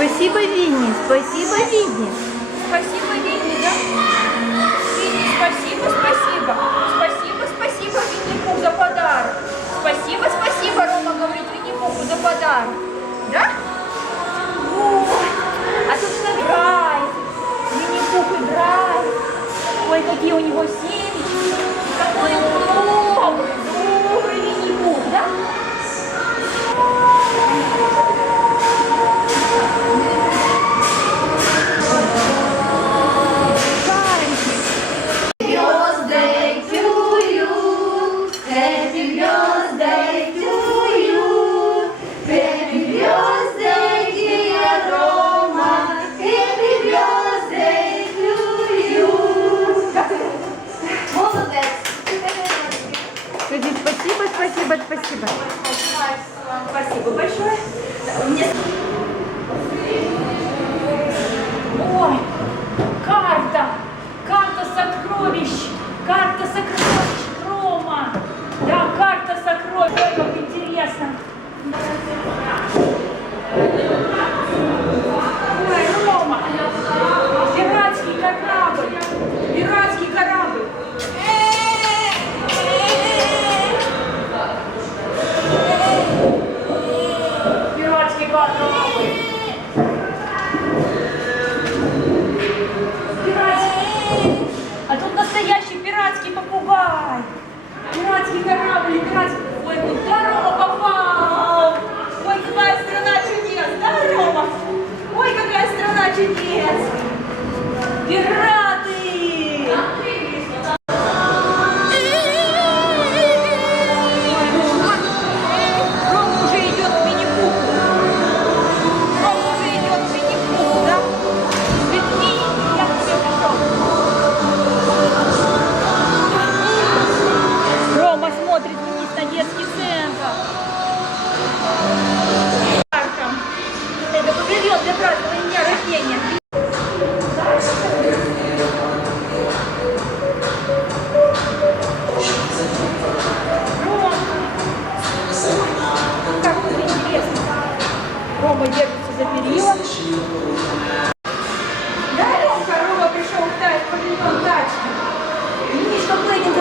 Спасибо, Винни. Спасибо, Винни. Спасибо, Винни, да? Винни, спасибо, спасибо. Спасибо, спасибо, Винни-Пух, за подарок. Спасибо, спасибо, Рома говорит Винни-Пуху за подарок. Да? Вот. А тут играет. Винни-Пух играет. Ой, какие у него силы.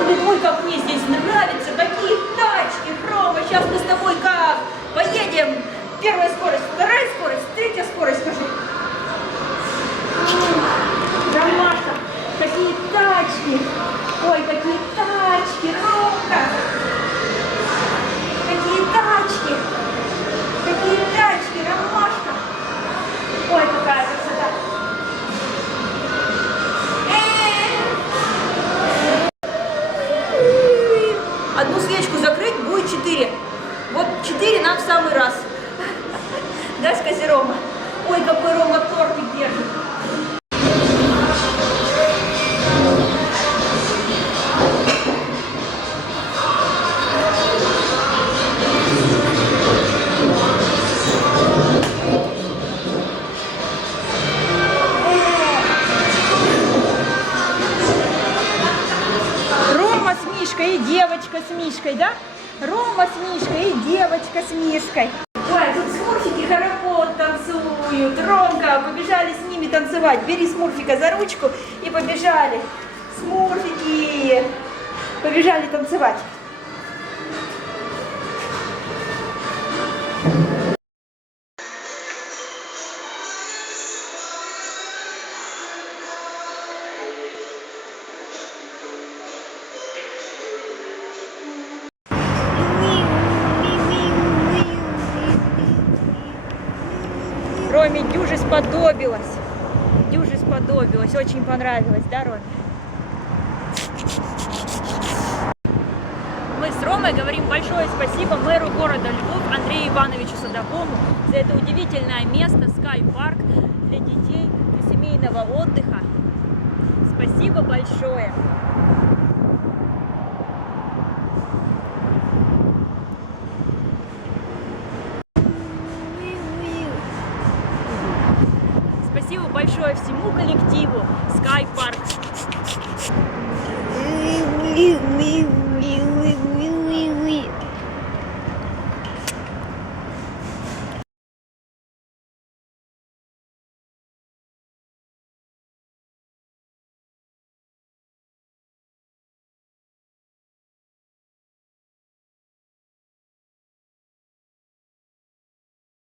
Ты мой, как мне здесь нравится, какие тачки, Рома, сейчас мы с тобой как поедем. Первая скорость, вторая скорость, третья скорость, скажи. с Мишкой, и девочка с Мишкой, да? Рома с Мишкой, и девочка с Мишкой. Ой, тут смурфики хоровод танцуют. Ромка, побежали с ними танцевать. Бери смурфика за ручку и побежали. Смурфики, побежали танцевать. Роме дюже сподобилось. Дюже сподобилось. Очень понравилось, да, Роме? Мы с Ромой говорим большое спасибо мэру города Львов Андрею Ивановичу Садовому за это удивительное место, скай-парк для детей, для семейного отдыха. Спасибо большое! Большое всему коллективу Sky Park.